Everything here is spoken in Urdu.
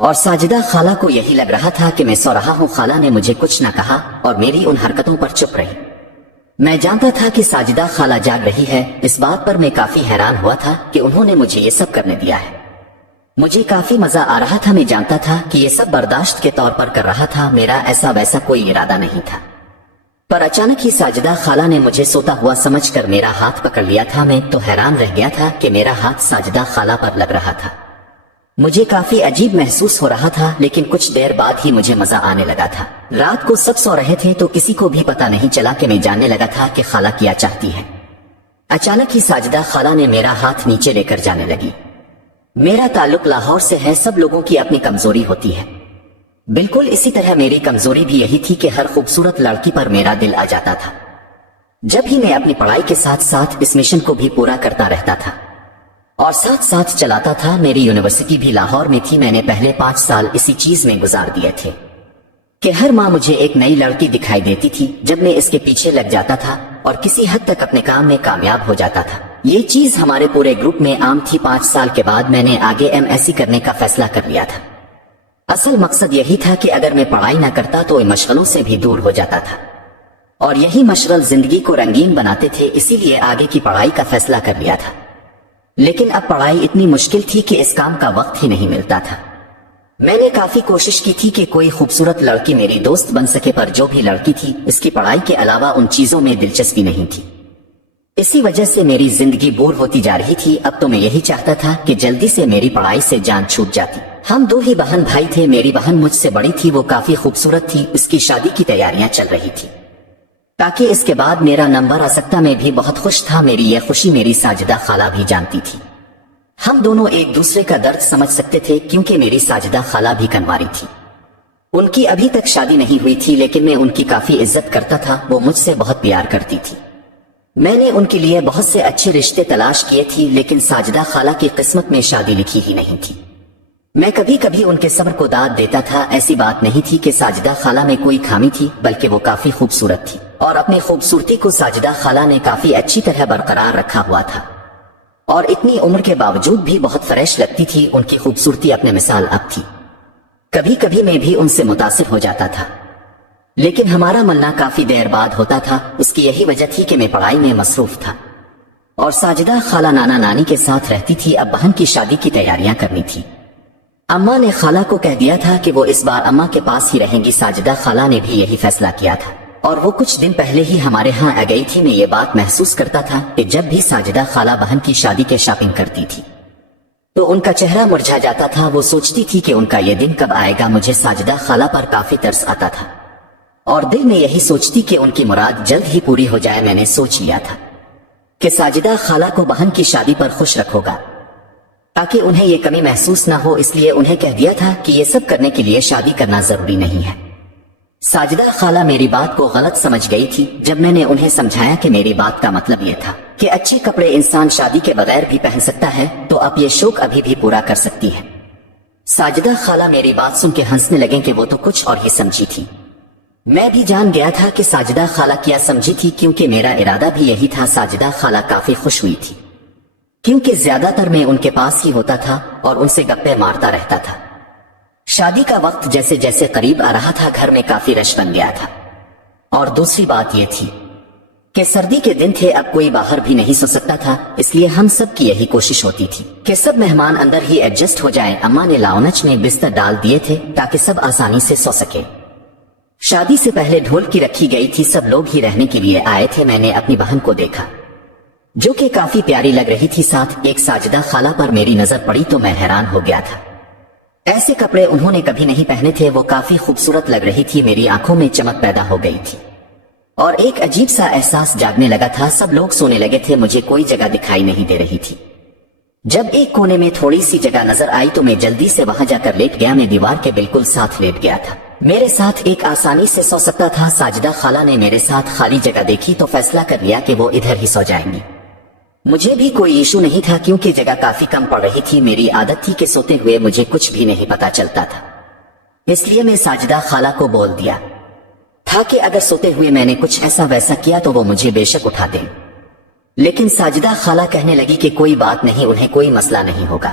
اور ساجدہ خالہ کو یہی لگ رہا تھا کہ میں سو رہا ہوں. خالہ نے مجھے کچھ نہ کہا اور میری ان حرکتوں پر چپ رہی. میں جانتا تھا کہ ساجدہ خالہ جاگ رہی ہے. اس بات پر میں کافی حیران ہوا تھا کہ انہوں نے مجھے یہ سب کرنے دیا ہے. مجھے کافی مزہ آ رہا تھا. میں جانتا تھا کہ یہ سب برداشت کے طور پر کر رہا تھا. میرا ایسا ویسا کوئی ارادہ نہیں تھا. پر اچانک ہی ساجدہ خالہ نے مجھے سوتا ہوا سمجھ کر میرا ہاتھ پکڑ لیا تھا. میں تو حیران رہ گیا تھا کہ میرا ہاتھ ساجدہ خالہ پر لگ رہا تھا. مجھے کافی عجیب محسوس ہو رہا تھا لیکن کچھ دیر بعد ہی مجھے مزہ آنے لگا تھا. رات کو سب سو رہے تھے تو کسی کو بھی پتا نہیں چلا کہ میں جاننے لگا تھا کہ خالہ کیا چاہتی ہے. اچانک ہی ساجدہ خالہ نے میرا ہاتھ نیچے لے کر جانے لگی. میرا تعلق لاہور سے ہے. سب لوگوں کی اپنی کمزوری ہوتی ہے. بالکل اسی طرح میری کمزوری بھی یہی تھی کہ ہر خوبصورت لڑکی پر میرا دل آ جاتا تھا. جب ہی میں اپنی پڑھائی کے ساتھ ساتھ اس مشن کو بھی پورا کرتا رہتا تھا اور ساتھ ساتھ چلاتا تھا. میری یونیورسٹی بھی لاہور میں تھی. میں نے پہلے 5 سال اسی چیز میں گزار دیے تھے کہ ہر ماہ مجھے ایک نئی لڑکی دکھائی دیتی تھی جب میں اس کے پیچھے لگ جاتا تھا اور کسی حد تک اپنے کام میں کامیاب ہو جاتا تھا. یہ چیز ہمارے پورے گروپ میں عام تھی. 5 سال کے بعد میں نے آگے MSc کرنے کا فیصلہ کر لیا تھا. اصل مقصد یہی تھا کہ اگر میں پڑھائی نہ کرتا تو ان مشغلوں سے بھی دور ہو جاتا تھا اور یہی مشغل زندگی کو رنگین بناتے تھے. اسی لیے آگے کی پڑھائی کا فیصلہ کر لیا تھا. لیکن اب پڑھائی اتنی مشکل تھی کہ اس کام کا وقت ہی نہیں ملتا تھا. میں نے کافی کوشش کی تھی کہ کوئی خوبصورت لڑکی میری دوست بن سکے پر جو بھی لڑکی تھی اس کی پڑھائی کے علاوہ ان چیزوں میں دلچسپی نہیں تھی. اسی وجہ سے میری زندگی بور ہوتی جا رہی تھی. اب تو میں یہی چاہتا تھا کہ جلدی سے میری پڑھائی سے جان چھوٹ جاتی. ہم 2 ہی بہن بھائی تھے. میری بہن مجھ سے بڑی تھی. وہ کافی خوبصورت تھی. اس کی شادی کی تیاریاں چل رہی تھی تاکہ اس کے بعد میرا نمبر آ سکتا. میں بھی بہت خوش تھا. میری یہ خوشی میری ساجدہ خالہ بھی جانتی تھی. ہم دونوں ایک دوسرے کا درد سمجھ سکتے تھے کیونکہ میری ساجدہ خالہ بھی کنواری تھی. ان کی ابھی تک شادی نہیں ہوئی تھی لیکن میں ان کی کافی عزت کرتا تھا. وہ مجھ سے بہت پیار کرتی تھی. میں نے ان کے لیے بہت سے اچھے رشتے تلاش کیے تھی لیکن ساجدہ خالہ کی قسمت میں شادی لکھی ہی نہیں تھی. میں کبھی کبھی ان کے صبر کو داد دیتا تھا. ایسی بات نہیں تھی کہ ساجدہ خالہ میں کوئی خامی تھی بلکہ وہ کافی خوبصورت تھی اور اپنی خوبصورتی کو ساجدہ خالہ نے کافی اچھی طرح برقرار رکھا ہوا تھا اور اتنی عمر کے باوجود بھی بہت فریش لگتی تھی. ان کی خوبصورتی اپنے مثال اب تھی. کبھی کبھی میں بھی ان سے متاثر ہو جاتا تھا لیکن ہمارا ملنا کافی دیر بعد ہوتا تھا. اس کی یہی وجہ تھی کہ میں پڑھائی میں مصروف تھا اور ساجدہ خالہ نانا نانی کے ساتھ رہتی تھی. اب بہن کی شادی کی تیاریاں کرنی تھی. اماں نے خالہ کو کہہ دیا تھا کہ وہ اس بار اماں کے پاس ہی رہیں گی. ساجدہ خالہ نے بھی یہی فیصلہ کیا تھا اور وہ کچھ دن پہلے ہی ہمارے ہاں آ گئی تھی. میں یہ بات محسوس کرتا تھا کہ جب بھی ساجدہ خالہ بہن کی شادی کے شاپنگ کرتی تھی تو ان کا چہرہ مرجھا جاتا تھا. وہ سوچتی تھی کہ ان کا یہ دن کب آئے گا. مجھے ساجدہ خالہ پر کافی ترس آتا تھا اور دل میں یہی سوچتی کہ ان کی مراد جلد ہی پوری ہو جائے. میں نے سوچ لیا تھا کہ ساجدہ خالہ کو بہن کی شادی پر خوش رکھو گا تاکہ انہیں یہ کمی محسوس نہ ہو. اس لیے انہیں کہہ دیا تھا کہ یہ سب کرنے کے لیے شادی کرنا ضروری نہیں ہے. ساجدہ خالہ میری بات کو غلط سمجھ گئی تھی جب میں نے انہیں سمجھایا کہ میری بات کا مطلب یہ تھا کہ اچھے کپڑے انسان شادی کے بغیر بھی پہن سکتا ہے تو اب یہ شوق ابھی بھی پورا کر سکتی ہے. ساجدہ خالہ میری بات سن کے ہنسنے لگیں کہ وہ تو کچھ اور ہی سمجھی تھی. میں بھی جان گیا تھا کہ ساجدہ خالہ کیا سمجھی تھی کیونکہ میرا ارادہ بھی یہی تھا. ساجدہ خالہ کافی خوش ہوئی تھی کیونکہ زیادہ تر میں ان کے پاس ہی ہوتا تھا اور ان سے گپے مارتا رہتا تھا. شادی کا وقت جیسے جیسے قریب آ رہا تھا گھر میں کافی رش بن گیا تھا اور دوسری بات یہ تھی کہ سردی کے دن تھے. اب کوئی باہر بھی نہیں سو سکتا تھا. اس لیے ہم سب کی یہی کوشش ہوتی تھی کہ سب مہمان اندر ہی ایڈجسٹ ہو جائیں. اماں نے لاؤنچ میں بستر ڈال دیے تھے تاکہ سب آسانی سے سو سکے. شادی سے پہلے ڈھولکی رکھی گئی تھی. سب لوگ ہی رہنے کے لیے آئے تھے. میں نے اپنی بہن کو دیکھا جو کہ کافی پیاری لگ رہی تھی. ساتھ ایک ساجدہ خالہ پر میری نظر پڑی تو میں حیران ہو گیا تھا. ایسے کپڑے انہوں نے کبھی نہیں پہنے تھے. وہ کافی خوبصورت لگ رہی تھی. میری آنکھوں میں چمک پیدا ہو گئی تھی اور ایک عجیب سا احساس جاگنے لگا تھا. سب لوگ سونے لگے تھے. مجھے کوئی جگہ دکھائی نہیں دے رہی تھی. جب ایک کونے میں تھوڑی سی جگہ نظر آئی تو میں جلدی سے وہاں جا کر لیٹ گیا. میں دیوار کے بالکل ساتھ لیٹ گیا تھا. میرے ساتھ ایک آسانی سے سو سکتا تھا. ساجدہ خالہ نے میرے ساتھ خالی جگہ دیکھی تو فیصلہ کر لیا کہ وہ ادھر ہی سو جائیں گی. مجھے بھی کوئی ایشو نہیں تھا کیونکہ جگہ کافی کم پڑ رہی تھی. میری عادت تھی کہ سوتے ہوئے مجھے کچھ بھی نہیں پتا چلتا تھا. اس لیے میں ساجدہ خالہ کو بول دیا تھا کہ اگر سوتے ہوئے میں نے کچھ ایسا ویسا کیا تو وہ مجھے بے شک اٹھا دیں. لیکن ساجدہ خالہ کہنے لگی کہ کوئی بات نہیں, انہیں کوئی مسئلہ نہیں ہوگا.